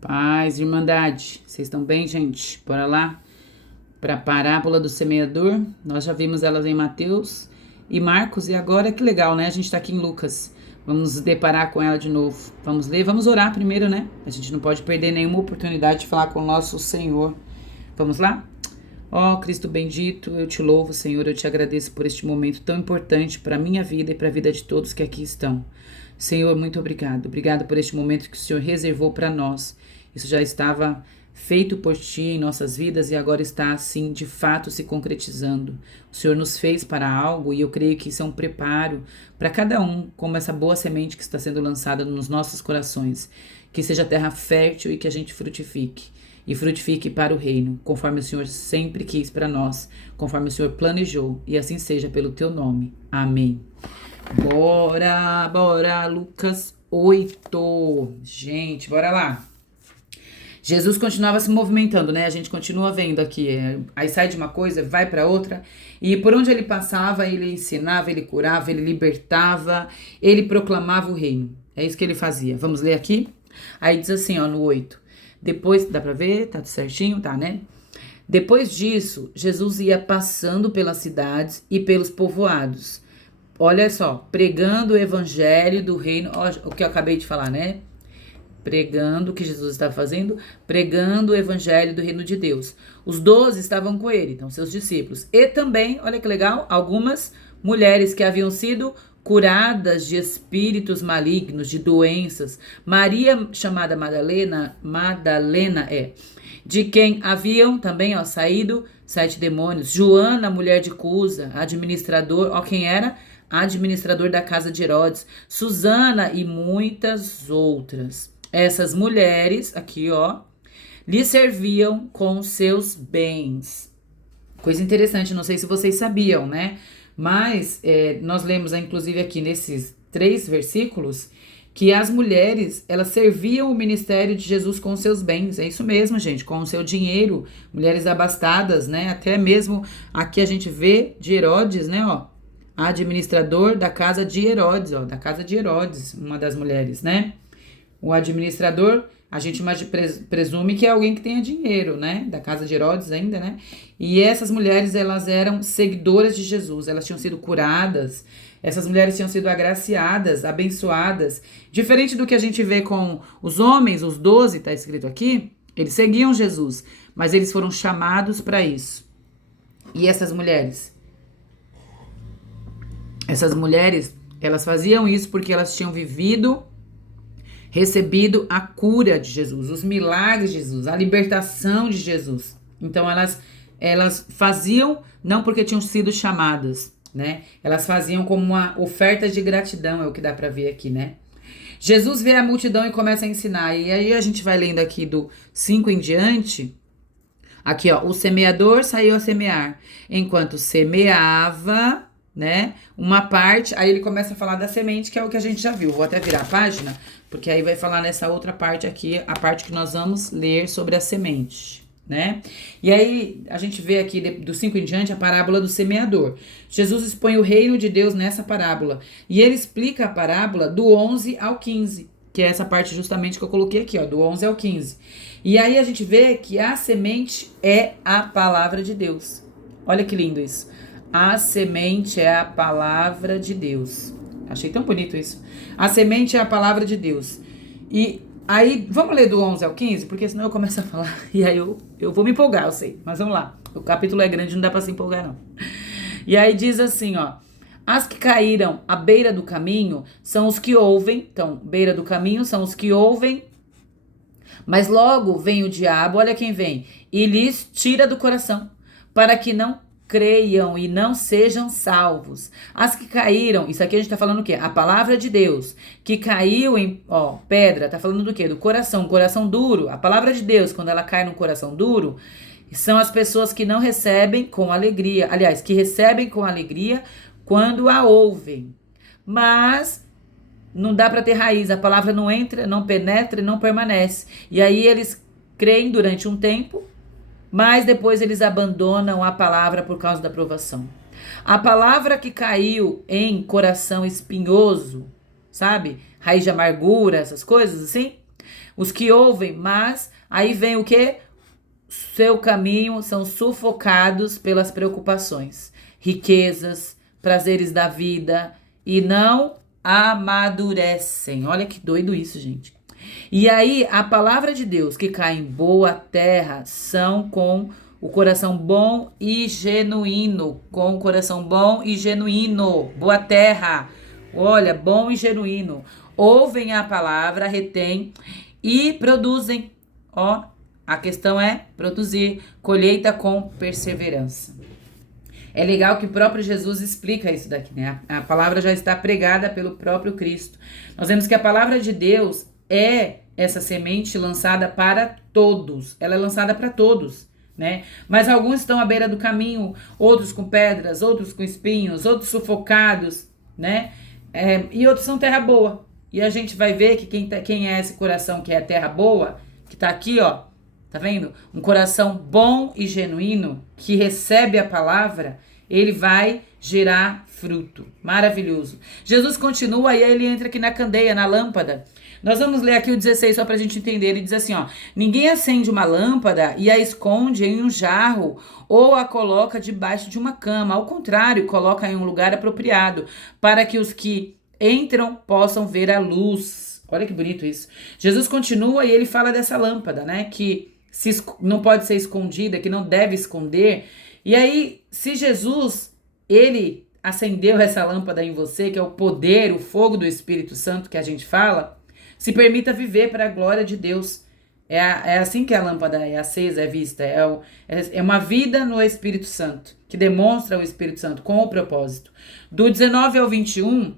Paz, Irmandade. Vocês estão bem, gente? Bora lá para a parábola do semeador. Nós já vimos elas em Mateus e Marcos, e agora que legal, né? A gente está aqui em Lucas. Vamos nos deparar com ela de novo. Vamos ler, vamos orar primeiro, né? A gente não pode perder nenhuma oportunidade de falar com o nosso Senhor. Vamos lá? Ó Cristo bendito, eu te louvo, Senhor, eu te agradeço por este momento tão importante para a minha vida e para a vida de todos que aqui estão. Senhor, muito obrigado. Obrigado por este momento que o Senhor reservou para nós. Isso já estava feito por Ti em nossas vidas e agora está, assim, de fato se concretizando. O Senhor nos fez para algo e eu creio que isso é um preparo para cada um, como essa boa semente que está sendo lançada nos nossos corações. Que seja terra fértil e que a gente frutifique. E frutifique para o reino, conforme o Senhor sempre quis para nós, conforme o Senhor planejou, e assim seja pelo Teu nome. Amém. Bora, Lucas 8. Gente, bora lá. Jesus continuava se movimentando, né? A gente continua vendo aqui. Aí sai de uma coisa, vai para outra. E por onde ele passava, ele ensinava, ele curava, ele libertava, ele proclamava o reino. É isso que ele fazia. Vamos ler aqui? Aí diz assim, ó, no 8. Depois, dá pra ver? Tá certinho? Tá, né? Depois disso, Jesus ia passando pelas cidades e pelos povoados. Olha só, pregando o evangelho do reino, ó, o que eu acabei de falar, né? Pregando o que Jesus estava fazendo, pregando o evangelho do reino de Deus. Os 12 estavam com ele, então seus discípulos. E também, olha que legal, algumas mulheres que haviam sido curadas de espíritos malignos, de doenças. Maria, chamada Madalena, de quem haviam também, ó, saído 7 demônios. Joana, mulher de Cusa, administrador, ó, quem era? Administrador da casa de Herodes. Susana e muitas outras. Essas mulheres, aqui, ó, lhe serviam com seus bens. Coisa interessante, não sei se vocês sabiam, né? Mas nós lemos, inclusive, aqui nesses 3 versículos, que as mulheres, elas serviam o ministério de Jesus com seus bens. É isso mesmo, gente, com o seu dinheiro. Mulheres abastadas, né? Até mesmo aqui a gente vê de Herodes, né, ó. Administrador da casa de Herodes, ó. Da casa de Herodes, uma das mulheres, né? O administrador, a gente presume que é alguém que tenha dinheiro, né? Da casa de Herodes ainda, né? E essas mulheres, elas eram seguidoras de Jesus. Elas tinham sido curadas. Essas mulheres tinham sido agraciadas, abençoadas. Diferente do que a gente vê com os homens, os 12, tá escrito aqui. Eles seguiam Jesus, mas eles foram chamados para isso. E essas mulheres, elas faziam isso porque elas tinham recebido a cura de Jesus, os milagres de Jesus, a libertação de Jesus. Então elas faziam não porque tinham sido chamadas, né? Elas faziam como uma oferta de gratidão, é o que dá para ver aqui, né? Jesus vê a multidão e começa a ensinar. E aí a gente vai lendo aqui do 5 em diante. Aqui, ó, o semeador saiu a semear. Enquanto semeava, né, uma parte, aí ele começa a falar da semente, que é o que a gente já viu. Vou até virar a página, porque aí vai falar nessa outra parte aqui, a parte que nós vamos ler sobre a semente, né? E aí a gente vê aqui do 5 em diante a parábola do semeador. Jesus expõe o reino de Deus nessa parábola, e ele explica a parábola do 11 ao 15, que é essa parte justamente que eu coloquei aqui, ó, do 11 ao 15. E aí a gente vê que a semente é a palavra de Deus. Olha que lindo isso. A semente é a palavra de Deus. Achei tão bonito isso. A semente é a palavra de Deus. E aí, vamos ler do 11 ao 15? Porque senão eu começo a falar e aí eu vou me empolgar, eu sei. Mas vamos lá. O capítulo é grande, não dá pra se empolgar, não. E aí diz assim, ó. As que caíram à beira do caminho são os que ouvem. Então, beira do caminho são os que ouvem. Mas logo vem o diabo, olha quem vem, e lhes tira do coração, para que não creiam e não sejam salvos. As que caíram, isso aqui a gente tá falando o quê? A palavra de Deus, que caiu em, ó, pedra, tá falando do quê? Do coração, coração duro. A palavra de Deus, quando ela cai no coração duro, são as pessoas que não recebem com alegria, aliás, que recebem com alegria quando a ouvem. Mas não dá para ter raiz, a palavra não entra, não penetra e não permanece. E aí eles creem durante um tempo, mas depois eles abandonam a palavra por causa da provação. A palavra que caiu em coração espinhoso, sabe? Raiz de amargura, essas coisas assim. Os que ouvem, mas aí vem o quê? Seu caminho são sufocados pelas preocupações, riquezas, prazeres da vida e não amadurecem. Olha que doido isso, gente. E aí, a palavra de Deus que cai em boa terra são com o coração bom e genuíno. Com o coração bom e genuíno. Boa terra. Olha, bom e genuíno. Ouvem a palavra, retêm e produzem. Ó, a questão é produzir. Colheita com perseverança. É legal que o próprio Jesus explica isso daqui, né? A palavra já está pregada pelo próprio Cristo. Nós vemos que a palavra de Deus é essa semente lançada para todos. Ela é lançada para todos, né? Mas alguns estão à beira do caminho, outros com pedras, outros com espinhos, outros sufocados, né? E outros são terra boa. E a gente vai ver que quem é esse coração que é terra boa, que tá aqui, ó, tá vendo? Um coração bom e genuíno que recebe a palavra, ele vai gerar fruto. Maravilhoso. Jesus continua e aí ele entra aqui na candeia, na lâmpada. Nós vamos ler aqui o 16 só pra gente entender. Ele diz assim, ó: ninguém acende uma lâmpada e a esconde em um jarro ou a coloca debaixo de uma cama. Ao contrário, coloca em um lugar apropriado para que os que entram possam ver a luz. Olha que bonito isso. Jesus continua e ele fala dessa lâmpada, né? Que não pode ser escondida, que não deve esconder. E aí, se Jesus, ele acendeu essa lâmpada em você, que é o poder, o fogo do Espírito Santo que a gente fala, se permita viver para a glória de Deus. É assim que a lâmpada é acesa, é vista. É uma vida no Espírito Santo, que demonstra o Espírito Santo com o propósito. Do 19 ao 21,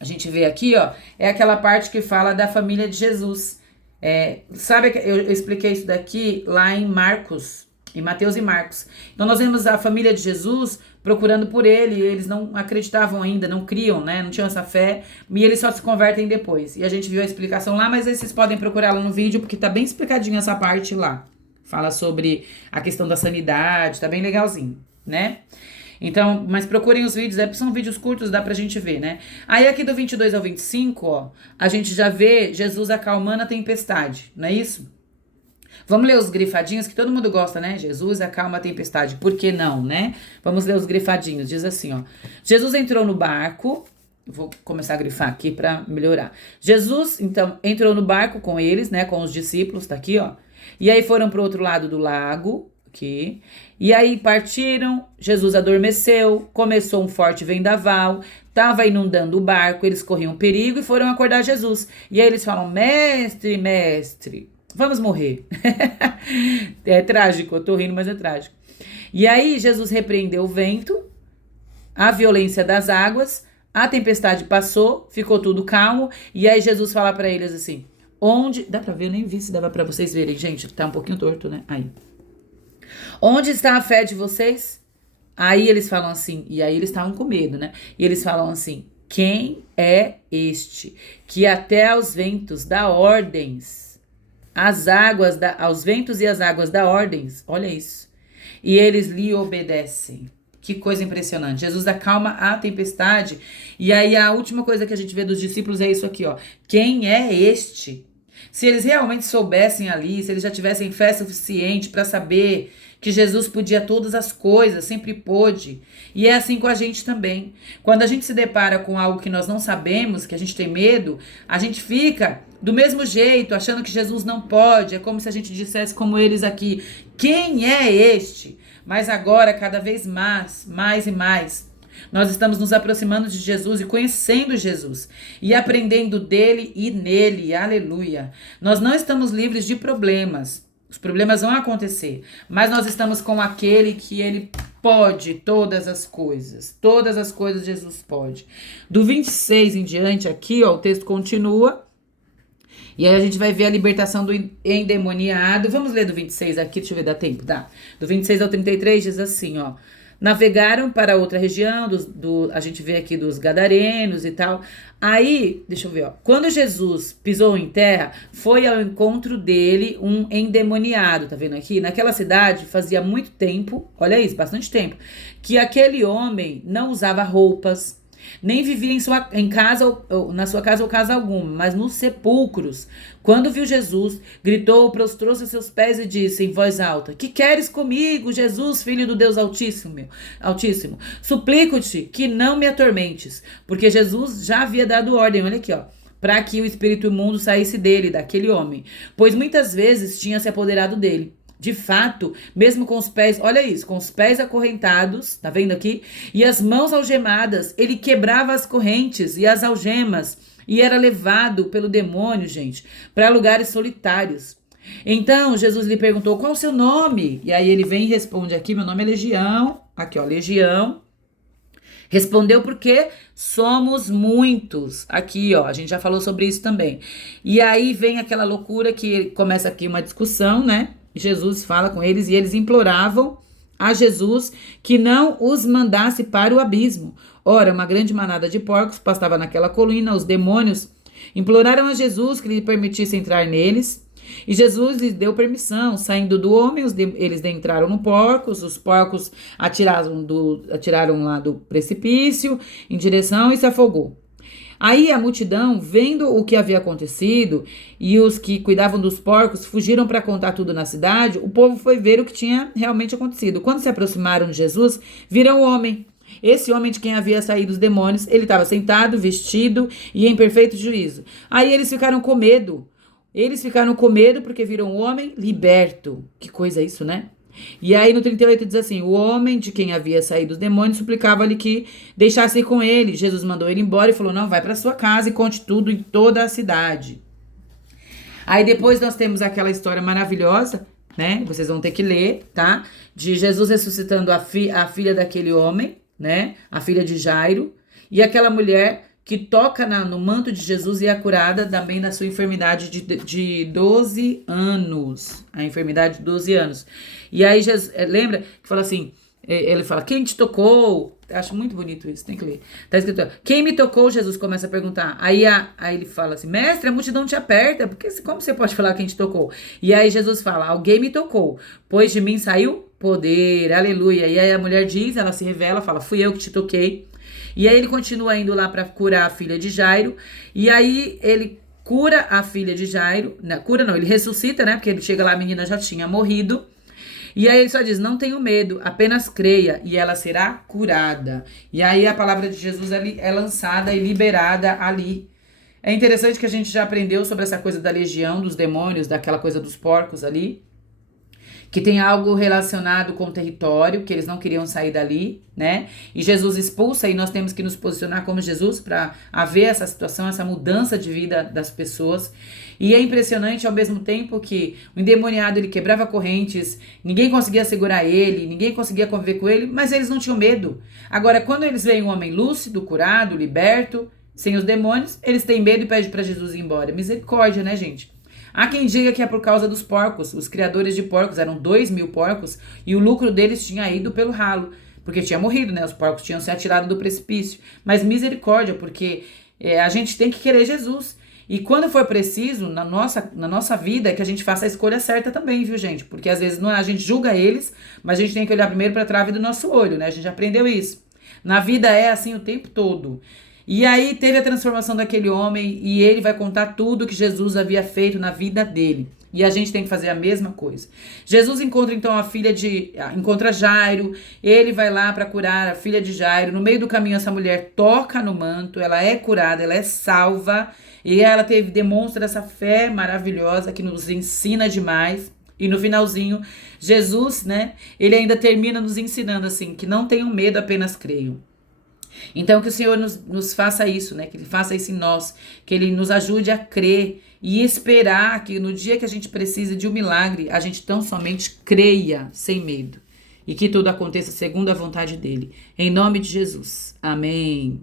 a gente vê aqui, ó, é aquela parte que fala da família de Jesus. Sabe que eu expliquei isso daqui lá em Marcos, em Mateus e Marcos. Então nós vemos a família de Jesus procurando por ele, e eles não acreditavam ainda, não criam, né? Não tinham essa fé, e eles só se convertem depois. E a gente viu a explicação lá, mas aí vocês podem procurar lá no vídeo, porque tá bem explicadinho essa parte lá. Fala sobre a questão da sanidade, tá bem legalzinho, né? Então, mas procurem os vídeos, são vídeos curtos, dá pra gente ver, né? Aí aqui do 22 ao 25, ó, a gente já vê Jesus acalmando a tempestade, não é isso? Vamos ler os grifadinhos, que todo mundo gosta, né? Jesus acalma a tempestade, por que não, né? Vamos ler os grifadinhos, diz assim, ó: Jesus entrou no barco, vou começar a grifar aqui pra melhorar. Jesus, então, entrou no barco com eles, né? Com os discípulos, tá aqui, ó. E aí foram pro outro lado do lago, aqui. E aí partiram, Jesus adormeceu, começou um forte vendaval, tava inundando o barco, eles corriam perigo e foram acordar Jesus. E aí eles falam: mestre, mestre, vamos morrer. É trágico, eu tô rindo, mas é trágico. E aí Jesus repreendeu o vento, a violência das águas, a tempestade passou, ficou tudo calmo. E aí Jesus fala pra eles assim: onde... Dá pra ver? Eu nem vi se dava pra vocês verem, gente, tá um pouquinho torto, né? Aí. Onde está a fé de vocês? Aí eles falam assim, e aí eles estavam com medo, né? E eles falam assim: quem é este que até aos ventos dá ordens, aos ventos e às águas dá ordens? Olha isso. E eles lhe obedecem. Que coisa impressionante. Jesus acalma a tempestade. E aí a última coisa que a gente vê dos discípulos é isso aqui, ó: quem é este? Se eles realmente soubessem ali, se eles já tivessem fé suficiente para saber que Jesus podia todas as coisas, sempre pôde. E é assim com a gente também. Quando a gente se depara com algo que nós não sabemos, que a gente tem medo, a gente fica do mesmo jeito, achando que Jesus não pode. É como se a gente dissesse como eles aqui: quem é este? Mas agora, cada vez mais e mais, nós estamos nos aproximando de Jesus e conhecendo Jesus e aprendendo dele e nele. Aleluia. Nós não estamos livres de problemas. Os problemas vão acontecer, mas nós estamos com aquele que ele pode todas as coisas. Todas as coisas Jesus pode. Do 26 em diante aqui, ó, o texto continua. E aí a gente vai ver a libertação do endemoniado. Vamos ler do 26 aqui, deixa eu ver, dá tempo, dá. Do 26 ao 33 diz assim, ó: navegaram para outra região, a gente vê aqui dos gadarenos e tal. Aí, deixa eu ver, ó. Quando Jesus pisou em terra, foi ao encontro dele um endemoniado, tá vendo aqui? Naquela cidade fazia muito tempo, olha isso, bastante tempo, que aquele homem não usava roupas. Nem vivia em casa na sua casa ou casa alguma, mas nos sepulcros. Quando viu Jesus, gritou, prostrou-se a seus pés e disse em voz alta: Que queres comigo, Jesus, filho do Deus Altíssimo? Altíssimo. Suplico-te que não me atormentes, porque Jesus já havia dado ordem, olha aqui, para que o espírito imundo saísse dele, daquele homem, pois muitas vezes tinha se apoderado dele. De fato, mesmo com os pés, olha isso, com os pés acorrentados, tá vendo aqui? E as mãos algemadas, ele quebrava as correntes e as algemas e era levado pelo demônio, gente, para lugares solitários. Então, Jesus lhe perguntou: qual o seu nome? E aí ele vem e responde aqui: meu nome é Legião. Aqui, Legião. Respondeu porque somos muitos. Aqui, a gente já falou sobre isso também. E aí vem aquela loucura que começa aqui uma discussão, né? Jesus fala com eles e eles imploravam a Jesus que não os mandasse para o abismo. Ora, uma grande manada de porcos pastava naquela colina. Os demônios imploraram a Jesus que lhe permitisse entrar neles. E Jesus lhes deu permissão. Saindo do homem, eles entraram no porcos. Os porcos atiraram lá do precipício em direção e se afogou. Aí a multidão, vendo o que havia acontecido, e os que cuidavam dos porcos fugiram para contar tudo na cidade, o povo foi ver o que tinha realmente acontecido. Quando se aproximaram de Jesus, viram o homem. Esse homem de quem havia saído os demônios, ele estava sentado, vestido e em perfeito juízo. Aí eles ficaram com medo. Porque viram o homem liberto. Que coisa isso, né? E aí no 38 diz assim: o homem de quem havia saído os demônios suplicava-lhe que deixasse ir com ele. Jesus mandou ele embora e falou: não, vai para sua casa e conte tudo em toda a cidade. Aí depois nós temos aquela história maravilhosa, né? Vocês vão ter que ler, tá? De Jesus ressuscitando a filha daquele homem, né? A filha de Jairo. E aquela mulher que toca no manto de Jesus e é curada também da sua enfermidade de 12 anos. A enfermidade de 12 anos. E aí, Jesus, lembra que fala assim, ele fala: quem te tocou? Acho muito bonito isso, tem que ler. Tá escrito: quem me tocou? Jesus começa a perguntar. Aí ele fala assim: mestre, a multidão te aperta, porque como você pode falar quem te tocou? E aí Jesus fala: alguém me tocou, pois de mim saiu poder, aleluia. E aí a mulher diz, ela se revela, fala: fui eu que te toquei. E aí ele continua indo lá para curar a filha de Jairo. E aí ele cura a filha de Jairo. Ele ressuscita, né? Porque ele chega lá, a menina já tinha morrido. E aí ele só diz: não tenho medo, apenas creia e ela será curada. E aí a palavra de Jesus é lançada e liberada ali. É interessante que a gente já aprendeu sobre essa coisa da legião, dos demônios, daquela coisa dos porcos ali, que tem algo relacionado com o território, que eles não queriam sair dali, né? E Jesus expulsa, e nós temos que nos posicionar como Jesus para haver essa situação, essa mudança de vida das pessoas. E é impressionante ao mesmo tempo que o endemoniado, ele quebrava correntes, ninguém conseguia segurar ele, ninguém conseguia conviver com ele, mas eles não tinham medo. Agora, quando eles veem um homem lúcido, curado, liberto, sem os demônios, eles têm medo e pedem para Jesus ir embora. Misericórdia, né, gente? Há quem diga que é por causa dos porcos. Os criadores de porcos, eram 2.000 porcos, e o lucro deles tinha ido pelo ralo, porque tinha morrido, né? Os porcos tinham se atirado do precipício. Mas misericórdia, porque a gente tem que querer Jesus. E quando for preciso, na nossa vida, que a gente faça a escolha certa também, viu, gente? Porque às vezes a gente julga eles, mas a gente tem que olhar primeiro para a trave do nosso olho, né? A gente aprendeu isso. Na vida é assim o tempo todo. E aí teve a transformação daquele homem e ele vai contar tudo que Jesus havia feito na vida dele. E a gente tem que fazer a mesma coisa. Jesus encontra então encontra Jairo, ele vai lá para curar a filha de Jairo. No meio do caminho essa mulher toca no manto, ela é curada, ela é salva. E ela demonstra essa fé maravilhosa que nos ensina demais. E no finalzinho, Jesus, né, ele ainda termina nos ensinando assim, que não tenham medo, apenas creiam. Então que o Senhor nos faça isso, né? Que Ele faça isso em nós, que Ele nos ajude a crer e esperar que no dia que a gente precisa de um milagre, a gente tão somente creia sem medo e que tudo aconteça segundo a vontade dEle. Em nome de Jesus. Amém.